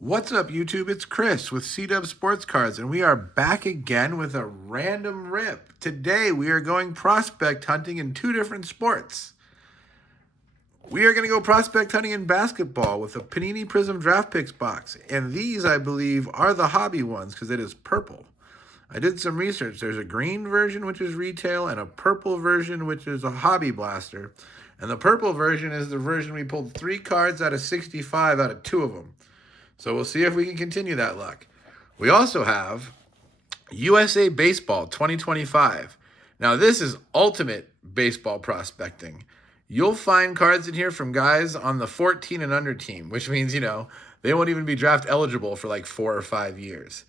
What's up, YouTube? It's Chris with C-Dub Sports Cards, and we are back again with a random rip. Today, we are going prospect hunting in two different sports. We are going to go prospect hunting in basketball with a Panini Prism Draft Picks box, and these, I believe, are the hobby ones because it is purple. I did some research. There's a green version, which is retail, and a purple version, which is a hobby blaster. And the purple version is the version we pulled 3 cards out of 65 out of 2 of them. So we'll see if we can continue that luck. We also have USA Baseball 2025. Now, this is ultimate baseball prospecting. You'll find cards in here from guys on the 14 and under team, which means, they won't even be draft eligible for like 4 or 5 years.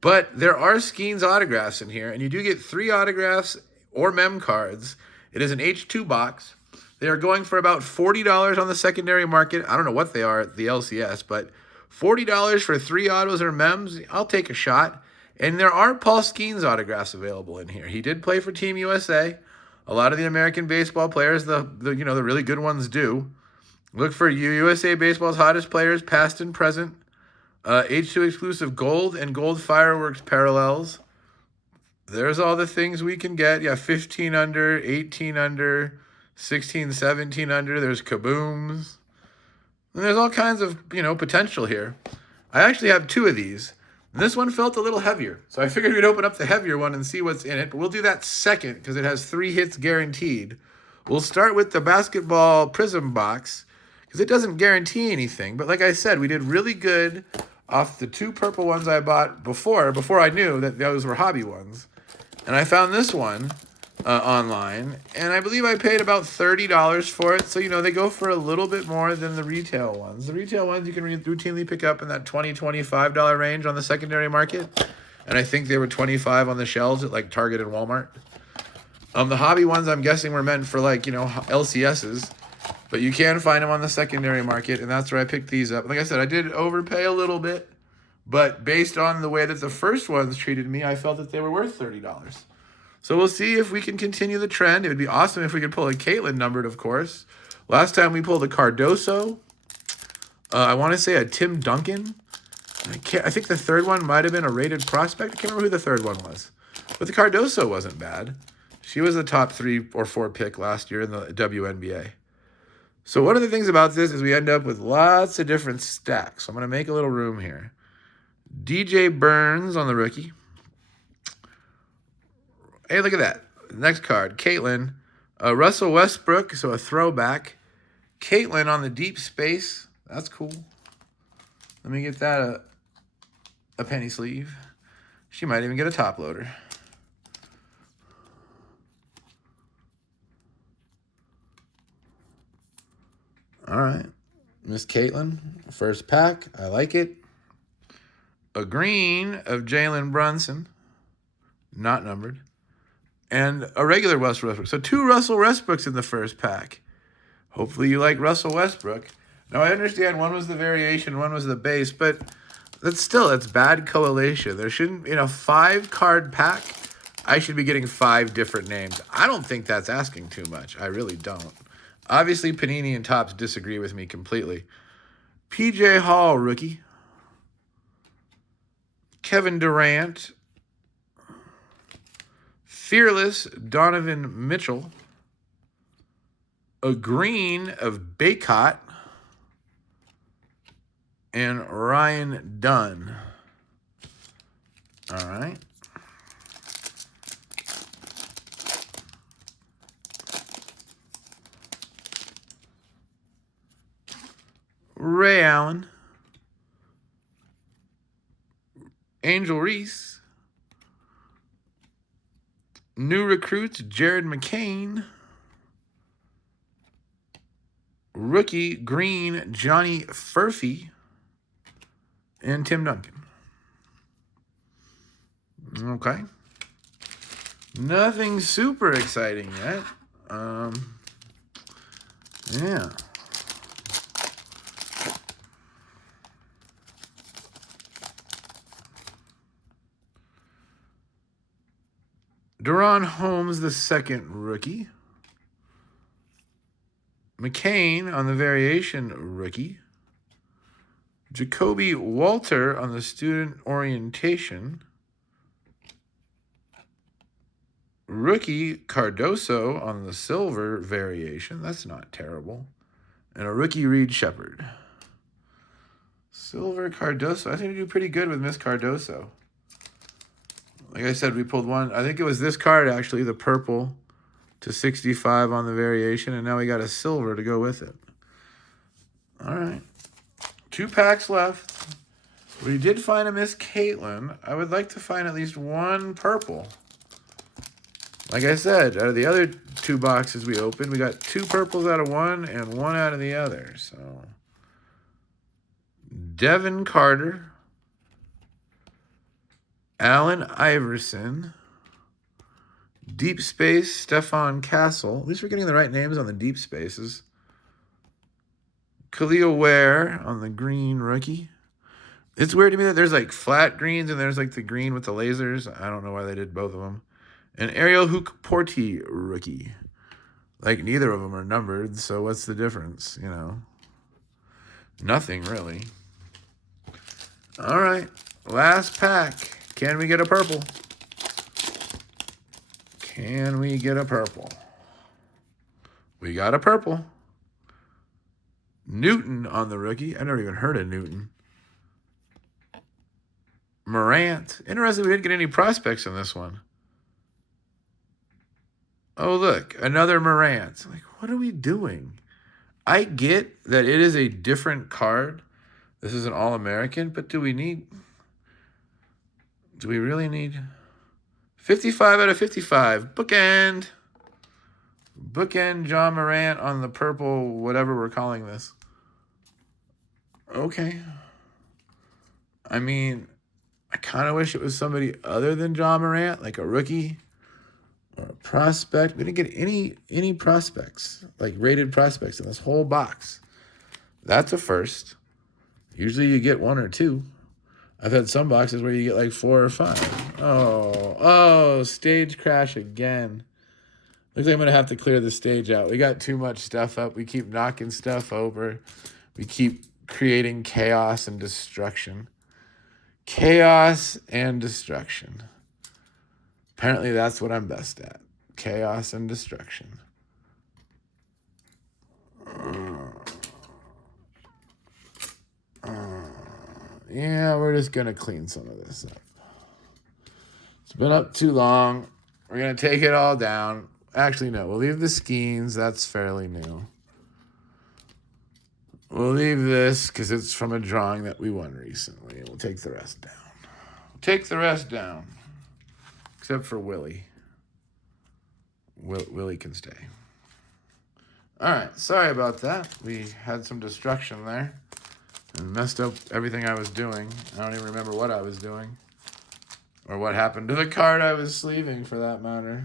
But there are Skeens autographs in here, and you do get 3 autographs or mem cards. It is an H2 box. They are going for about $40 on the secondary market. I don't know what they are at the LCS, but $40 for 3 autos or mems, I'll take a shot. And there are Paul Skeens autographs available in here. He did play for Team USA. A lot of the American baseball players, the really good ones do. Look for USA Baseball's hottest players, past and present. H2 exclusive gold and gold fireworks parallels. There's all the things we can get. Yeah, 15 under, 18 under, 16, 17 under. There's kabooms. And there's all kinds of, potential here. I actually have 2 of these. And this one felt a little heavier. So I figured we'd open up the heavier one and see what's in it. But we'll do that second because it has 3 hits guaranteed. We'll start with the basketball prism box because it doesn't guarantee anything. But like I said, we did really good off the 2 purple ones I bought before I knew that those were hobby ones. And I found this one online, and I believe I paid about $30 for it. So, they go for a little bit more than the retail ones. The retail ones you can routinely pick up in that $20, $25 range on the secondary market. And I think they were $25 on the shelves at like Target and Walmart. The hobby ones I'm guessing were meant for like, LCSs. But you can find them on the secondary market, and that's where I picked these up. Like I said, I did overpay a little bit. But based on the way that the first ones treated me, I felt that they were worth $30. So we'll see if we can continue the trend. It would be awesome if we could pull a Caitlin numbered, of course. Last time we pulled a Cardoso. I want to say a Tim Duncan. I think the third one might have been a rated prospect. I can't remember who the third one was. But the Cardoso wasn't bad. She was a top 3 or 4 pick last year in the WNBA. So one of the things about this is we end up with lots of different stacks. So I'm going to make a little room here. DJ Burns on the rookie. Hey, look at that. Next card, Caitlin. Russell Westbrook, so a throwback. Caitlin on the deep space. That's cool. Let me get that a penny sleeve. She might even get a top loader. All right. Miss Caitlin, first pack. I like it. A green of Jalen Brunson. Not numbered. And a regular Russell Westbrook. So 2 Russell Westbrooks in the first pack. Hopefully you like Russell Westbrook. Now I understand one was the variation, one was the base, but that's bad correlation. There shouldn't, 5-card pack, I should be getting 5 different names. I don't think that's asking too much. I really don't. Obviously, Panini and Topps disagree with me completely. PJ Hall, rookie. Kevin Durant. Fearless Donovan Mitchell. A green of Baycott. And Ryan Dunn. All right. Ray Allen. Angel Reese. New recruits, Jared McCain. Rookie, green, Johnny Furphy. And Tim Duncan. Okay. Nothing super exciting yet. Yeah. Deron Holmes, the second rookie. McCain on the variation rookie. Jacoby Walter on the student orientation. Rookie Cardoso on the silver variation. That's not terrible. And a rookie Reed Shepard. Silver Cardoso. I think we do pretty good with Miss Cardoso. Like I said, we pulled one. I think it was this card, actually, the purple to 65 on the variation. And now we got a silver to go with it. All right. 2 packs left. We did find a Miss Caitlin. I would like to find at least one purple. Like I said, out of the other 2 boxes we opened, we got 2 purples out of one and 1 out of the other. So, Devin Carter, Allen Iverson, Deep Space, Stefan Castle. At least we're getting the right names on the deep spaces. Khalil Ware on the green rookie. It's weird to me that there's like flat greens and there's like the green with the lasers. I don't know why they did both of them. And Ariel Hook-Porty rookie. Like, neither of them are numbered, so what's the difference, you know? Nothing, really. All right, last pack. Can we get a purple? Can we get a purple? We got a purple. Newton on the rookie. I never even heard of Newton. Morant. Interesting, we didn't get any prospects in this one. Oh, look, another Morant. Like, what are we doing? I get that it is a different card. This is an All-American, but do we really need 55 out of 55? Bookend. Bookend John Morant on the purple, whatever we're calling this. Okay. I mean, I kind of wish it was somebody other than John Morant, like a rookie. Or a prospect. We didn't get any prospects, like rated prospects in this whole box. That's a first. Usually you get 1 or 2. I've had some boxes where you get like 4 or 5. Oh, stage crash again. Looks like I'm going to have to clear the stage out. We got too much stuff up. We keep knocking stuff over. We keep creating chaos and destruction. Chaos and destruction. Apparently that's what I'm best at. Chaos and destruction. Yeah, we're just going to clean some of this up. It's been up too long. We're going to take it all down. Actually, no. We'll leave the skeins. That's fairly new. We'll leave this because it's from a drawing that we won recently. We'll take the rest down. Take the rest down. Except for Willie. Willie can stay. All right, sorry about that. We had some destruction there and messed up everything I was doing. I don't even remember what I was doing or what happened to the card I was sleeving, for that matter.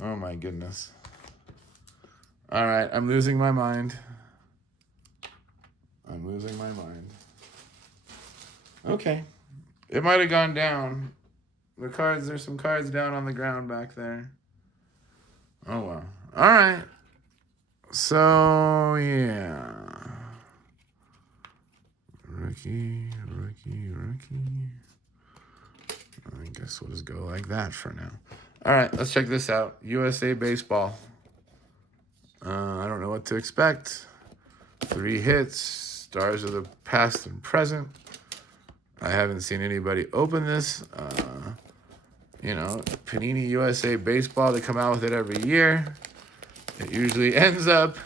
Oh, my goodness. All right, I'm losing my mind. I'm losing my mind. Okay. It might have gone down. The cards, there's some cards down on the ground back there. Oh, well. All right. So, yeah. Rookie. I guess we'll just go like that for now. All right, let's check this out. USA Baseball. I don't know what to expect. 3 hits. Stars of the past and present. I haven't seen anybody open this. You know, Panini USA Baseball, they come out with it every year. It usually ends up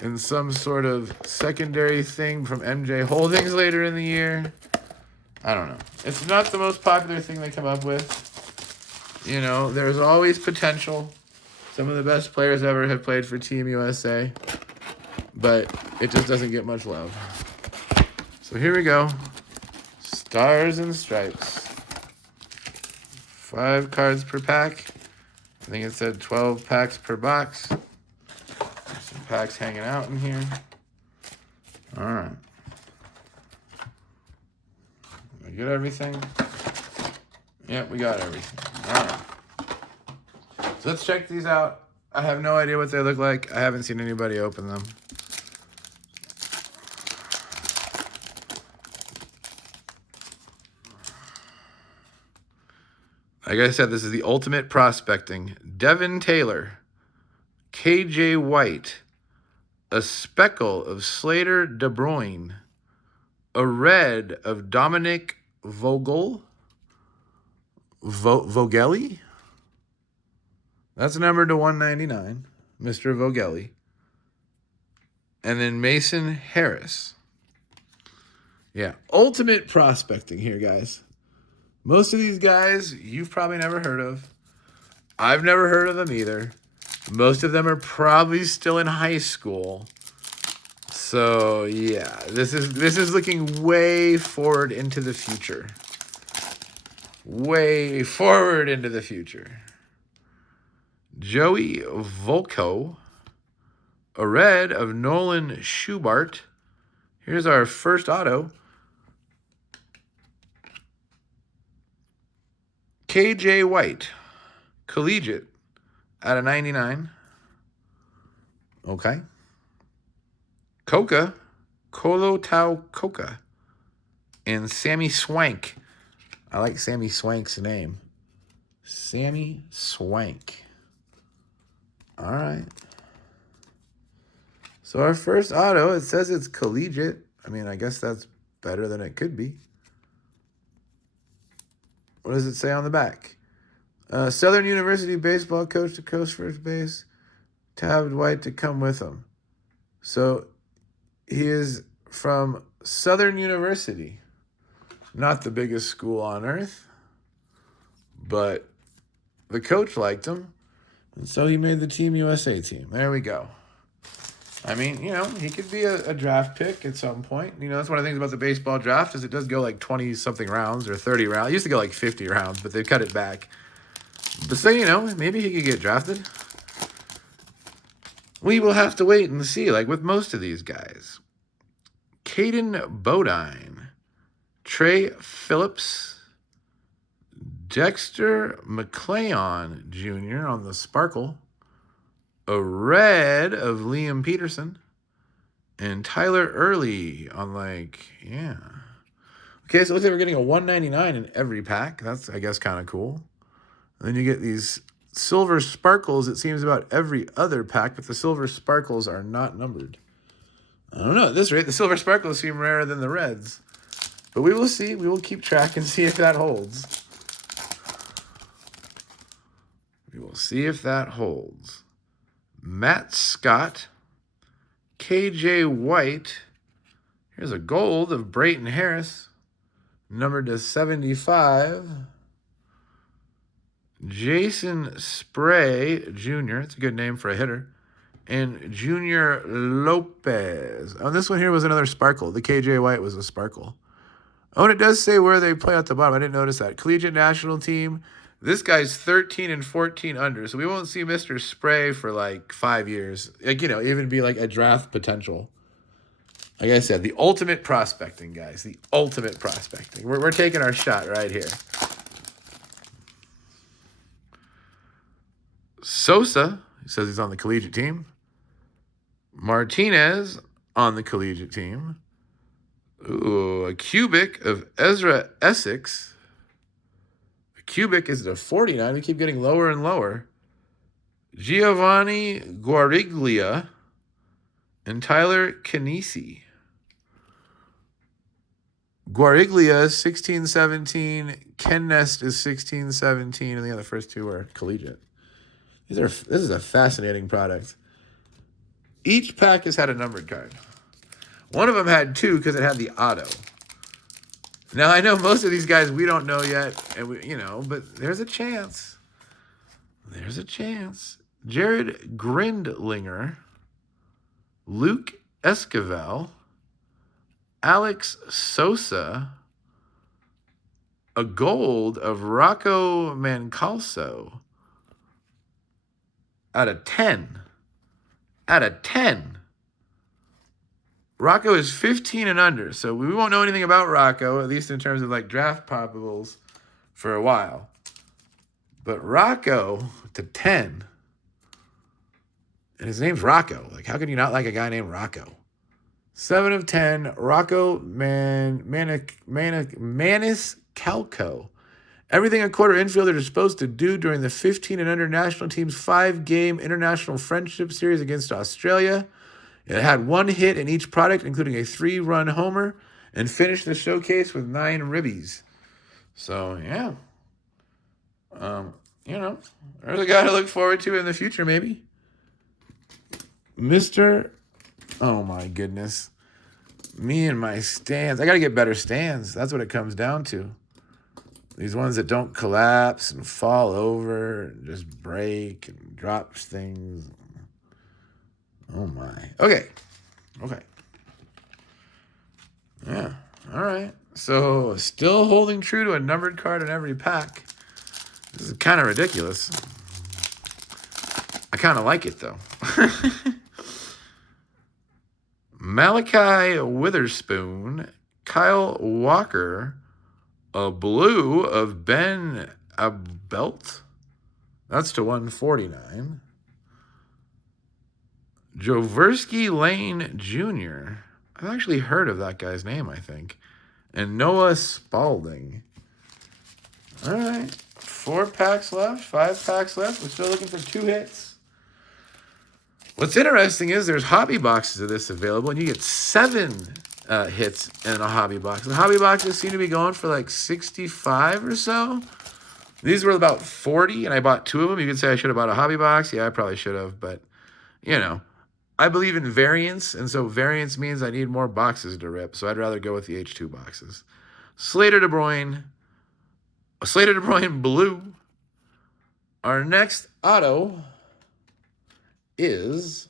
in some sort of secondary thing from MJ Holdings later in the year. I don't know. It's not the most popular thing they come up with. You know, there's always potential. Some of the best players ever have played for Team USA. But it just doesn't get much love. So here we go. Stars and Stripes. 5 cards per pack. I think it said 12 packs per box. There's some packs hanging out in here. All right. Did I get everything? Yep, we got everything. All right. So let's check these out. I have no idea what they look like. I haven't seen anybody open them. Like I said, this is the ultimate prospecting. Devin Taylor, KJ White, a speckle of Slater De Bruyne, a red of Dominic Vogelli. That's numbered to 199, Mr. Vogelli. And then Mason Harris. Yeah, ultimate prospecting here, guys. Most of these guys you've probably never heard of. I've never heard of them either. Most of them are probably still in high school. So yeah, this is looking way forward into the future. Way forward into the future. Joey Volko, a red of Nolan Schubart. Here's our first auto. KJ White, collegiate, out of 99. Okay. Coca, Colo Tau Coca, and Sammy Swank. I like Sammy Swank's name. Sammy Swank. All right. So our first auto, it says it's collegiate. I mean, I guess that's better than it could be. What does it say on the back? Southern University baseball coach to coach first base. Tabbed White to come with him. So he is from Southern University. Not the biggest school on earth. But the coach liked him. And so he made the Team USA team. There we go. I mean, you know, he could be a draft pick at some point. You know, that's one of the things about the baseball draft is it does go like 20-something rounds or 30 rounds. It used to go like 50 rounds, but they've cut it back. But so, you know, maybe he could get drafted. We will have to wait and see, like with most of these guys. Caden Bodine, Trey Phillips, Dexter McClayon Jr. on the Sparkle, a red of Liam Peterson, and Tyler Early on yeah. Okay, so it looks like we're getting a 199 in every pack. That's, I guess, kind of cool. And then you get these silver sparkles, it seems, about every other pack, but the silver sparkles are not numbered. I don't know. At this rate, the silver sparkles seem rarer than the reds. But we will see. We will keep track and see if that holds. We will see if that holds. Matt Scott, KJ White. Here's a gold of Brayton Harris, numbered to 75. Jason Spray Jr., it's a good name for a hitter, and Junior Lopez. Oh, this one here was another sparkle. The KJ White was a sparkle. Oh, and it does say where they play at the bottom. I didn't notice that. Collegiate national team. This guy's 13 and 14 under, so we won't see Mr. Spray for like 5 years. Like, you know, even be like a draft potential. Like I said, the ultimate prospecting, guys. The ultimate prospecting. We're taking our shot right here. Sosa, he says he's on the collegiate team. Martinez on the collegiate team. Ooh, a cubic of Ezra Essex. A cubic is the 49. We keep getting lower and lower. Giovanni Guariglia and Tyler Canisi. Guariglia is 16-17. Ken Nest is 16-17. And the other first two are collegiate. This is a fascinating product. Each pack has had a numbered card. One of them had two because it had the auto. Now, I know most of these guys we don't know yet, and but there's a chance. There's a chance. Jared Grindlinger, Luke Esquivel, Alex Sosa, a gold of Rocco Mancalso, out of 10. Out of 10. Rocco is 15 and under, so we won't know anything about Rocco, at least in terms of like draft probables, for a while. But Rocco to 10. And his name's Rocco. Like, how can you not like a guy named Rocco? 7 of 10, Rocco Maniscalco. Everything a quarter infielder is supposed to do during the 15 and under national team's 5-game international friendship series against Australia. It had 1 hit in each product, including a 3-run homer, and finished the showcase with 9 ribbies. So, yeah. There's a guy to look forward to in the future, maybe. Mr. Oh, my goodness. Me and my stands. I got to get better stands. That's what it comes down to. These ones that don't collapse and fall over and just break and drops things. Oh, my. Okay. Yeah. All right. So, still holding true to a numbered card in every pack. This is kind of ridiculous. I kind of like it, though. Malachi Witherspoon, Kyle Walker, a blue of Ben Abelt. That's to 149. Joversky Lane Jr. I've actually heard of that guy's name, I think. And Noah Spalding. All right. 4 packs left, 5 packs left. We're still looking for 2 hits. What's interesting is there's hobby boxes of this available, and you get 7 hits in a hobby box. The hobby boxes seem to be going for like 65 or so. These were about 40, and I bought 2 of them. You could say I should have bought a hobby box. Yeah, I probably should have, but, I believe in variance, and so variance means I need more boxes to rip, so I'd rather go with the H2 boxes. Slater De Bruyne blue. Our next auto is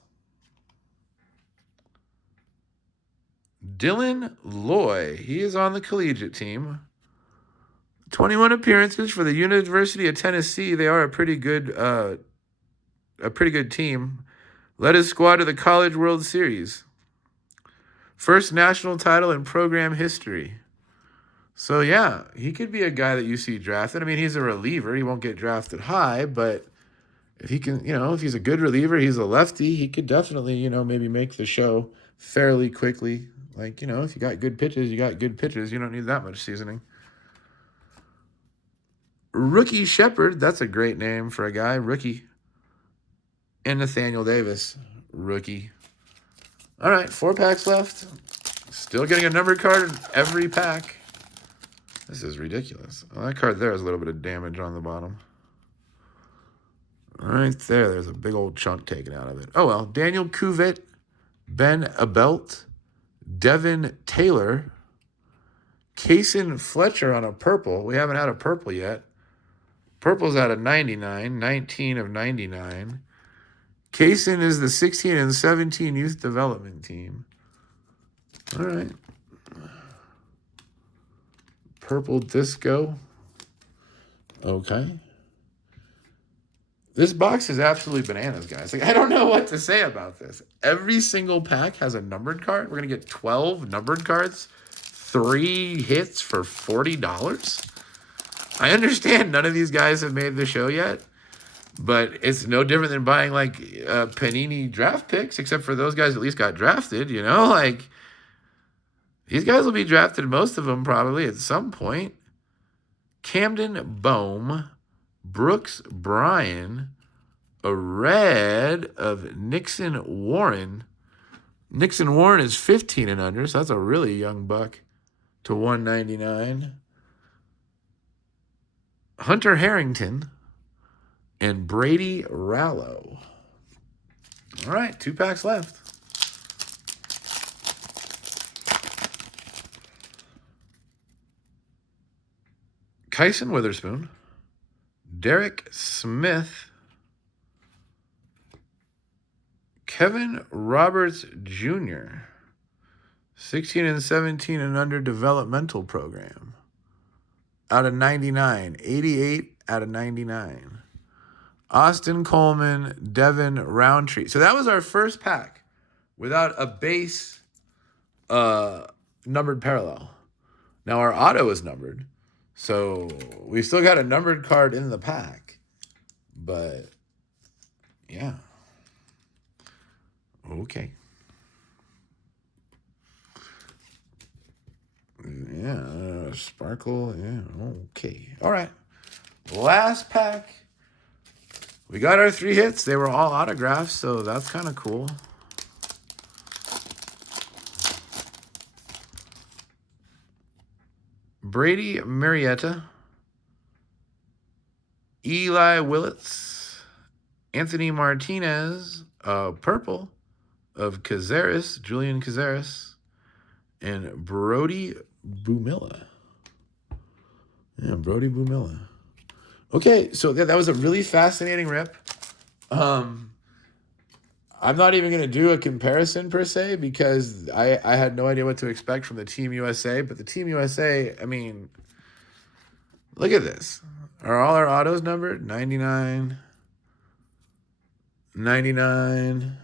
Dylan Loy. He is on the collegiate team. 21 appearances for the University of Tennessee. They are a pretty good team. Led his squad to the College World Series. First national title in program history. So, yeah, he could be a guy that you see drafted. I mean, he's a reliever. He won't get drafted high, but if he can, if he's a good reliever, he's a lefty, he could definitely, maybe make the show fairly quickly. Like, if you got good pitches, you got good pitches. You don't need that much seasoning. Rookie Shepherd, that's a great name for a guy. Rookie. And Nathaniel Davis, rookie. All right, 4 packs left. Still getting a numbered card in every pack. This is ridiculous. Well, that card there has a little bit of damage on the bottom. Right there's a big old chunk taken out of it. Oh, well. Daniel Cuvette, Ben Abelt, Devin Taylor, Kaysen Fletcher on a purple. We haven't had a purple yet. Purple's out of 99, 19 of 99. Kaysen is the 16 and 17 youth development team. All right. Purple disco. Okay. This box is absolutely bananas, guys. Like, I don't know what to say about this. Every single pack has a numbered card. We're going to get 12 numbered cards. 3 hits for $40. I understand none of these guys have made the show yet, but it's no different than buying, like, Panini draft picks, except for those guys at least got drafted, Like, these guys will be drafted, most of them probably, at some point. Camden Bohm, Brooks Bryan, a red of Nixon Warren. Nixon Warren is 15 and under, so that's a really young buck to 199. Hunter Harrington and Brady Rallo. All right, 2 packs left. Kyson Witherspoon, Derek Smith, Kevin Roberts Jr., 16 and 17 and under developmental program. Out of 99, 88 out of 99. Austin Coleman, Devin Roundtree. So that was our first pack without a base numbered parallel. Now our auto is numbered. So we still got a numbered card in the pack. But, yeah. Okay. Yeah, sparkle. Yeah, okay. All right. Last pack. We got our 3 hits. They were all autographs, so that's kind of cool. Brady Marietta, Eli Willits, Anthony Martinez, purple of Cazares, Julian Cazares, and Brody Bumilla. Yeah, Brody Bumilla. Okay, so that was a really fascinating rip. I'm not even going to do a comparison per se because I had no idea what to expect from the Team USA. But the Team USA, I mean, look at this. Are all our autos numbered? 99, 99,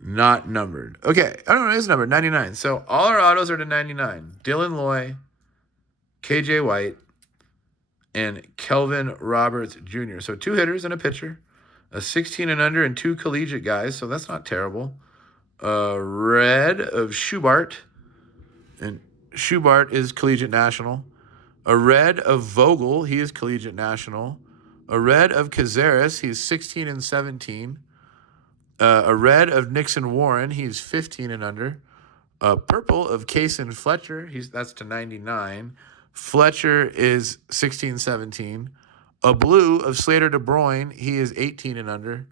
not numbered. Okay, I don't know, it's numbered, 99. So all our autos are to 99. Dylan Loy, KJ White, and Kelvin Roberts Jr. So 2 hitters and a pitcher. A 16 and under and 2 collegiate guys, so that's not terrible. Red of Schubart, and Schubart is collegiate national. A red of Vogel, he is collegiate national. A red of Cazares, he's 16 and 17. A red of Nixon Warren, he's 15 and under. A purple of Kaysen Fletcher, that's to 99. Fletcher is 16, 17. A blue of Slater DeBruyne, he is 18 and under.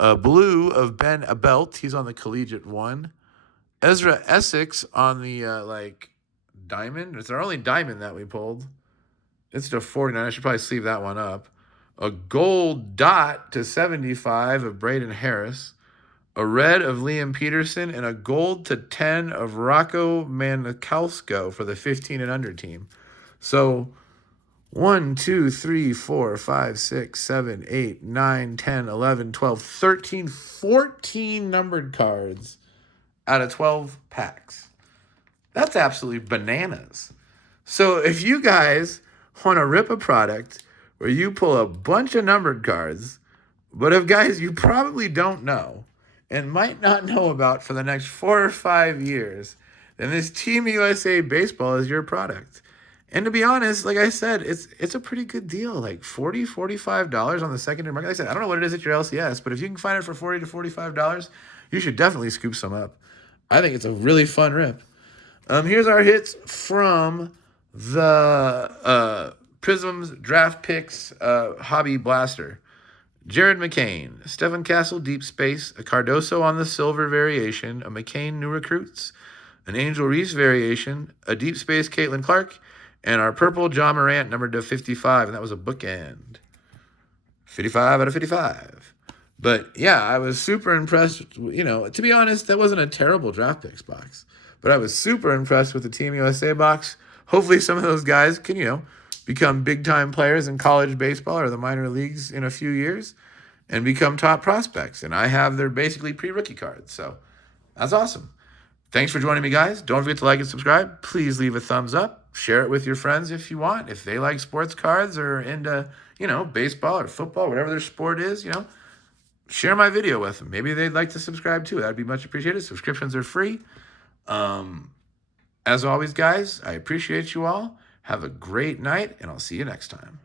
A blue of Ben Abelt, he's on the collegiate one. Ezra Essex on the, diamond. It's our only diamond that we pulled. It's to 49. I should probably sleeve that one up. A gold dot to 75 of Braden Harris. A red of Liam Peterson. And a gold to 10 of Rocco Manikowsko for the 15 and under team. So 1, 2, 3, 4, 5, 6, 7, 8, 9, 10, 11, 12, 13, 14 numbered cards out of 12 packs. That's absolutely bananas. So if you guys want to rip a product where you pull a bunch of numbered cards, but of guys you probably don't know and might not know about for the next 4 or 5 years, then this Team USA baseball is your product. And to be honest, like I said, it's a pretty good deal, like $40, $45 on the secondary market. Like I said, I don't know what it is at your LCS, but if you can find it for $40 to $45, you should definitely scoop some up. I think it's a really fun rip. Here's our hits from the Prism's Draft Picks Hobby Blaster. Jared McCain, Stephen Castle, Deep Space, a Cardoso on the Silver variation, a McCain New Recruits, an Angel Reese variation, a Deep Space Caitlin Clark, and our purple John Morant numbered to 55, and that was a bookend. 55 out of 55. But yeah, I was super impressed. To be honest, that wasn't a terrible draft picks box. But I was super impressed with the Team USA box. Hopefully some of those guys can, become big-time players in college baseball or the minor leagues in a few years and become top prospects. And I have their basically pre-rookie cards. So that's awesome. Thanks for joining me, guys. Don't forget to like and subscribe. Please leave a thumbs up. Share it with your friends if you want. If they like sports cards or into, baseball or football, whatever their sport is, share my video with them. Maybe they'd like to subscribe too. That'd be much appreciated. Subscriptions are free. As always, guys, I appreciate you all. Have a great night, and I'll see you next time.